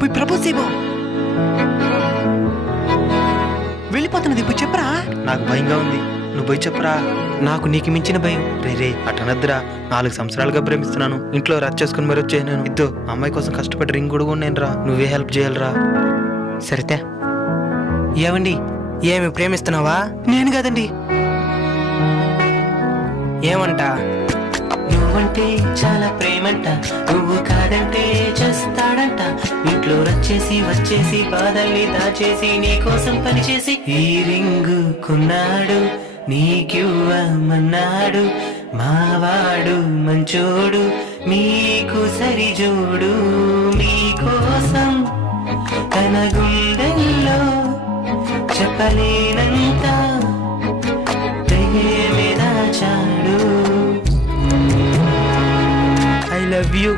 పోయి ప్రపోజ్ చేయబో. వెళ్ళిపోతున్నది పోయి చెప్పరా. నాకు భయంగా ఉంది, నువ్వు పోయి చెప్పరా. నాకు నీకు మించిన భయం. రే అటనద్దురా, 4 సంవత్సరాలుగా ప్రేమిస్తున్నాను. ఇంట్లో రచ్చ చేసుకుని మరి వచ్చేయను. ఇద్దో అమ్మాయి కోసం కష్టపడి రింగ్ కూడా కొన్నాను రా. నువ్వే హెల్ప్ చేయాలరా. సరితే ఏమండి, ఏమి ప్రేమిస్తున్నావా? నేను కాదండి. ఏమంట? నువ్వంటే చాలా ప్రేమంట, నువ్వు కాదంటే చేస్తాడంట. ఇంట్లో వచ్చేసి బాధల్ని దాచేసి నీ కోసం పనిచేసి ఈ రింగు కొన్నాడు, నీకివ్వమన్నాడు. మావాడు మంచోడు, మీకు సరిజోడు. మీకోసం తన గుండెల్లో చెప్పలేనంత ప్రేమే దాచాడు. I love you.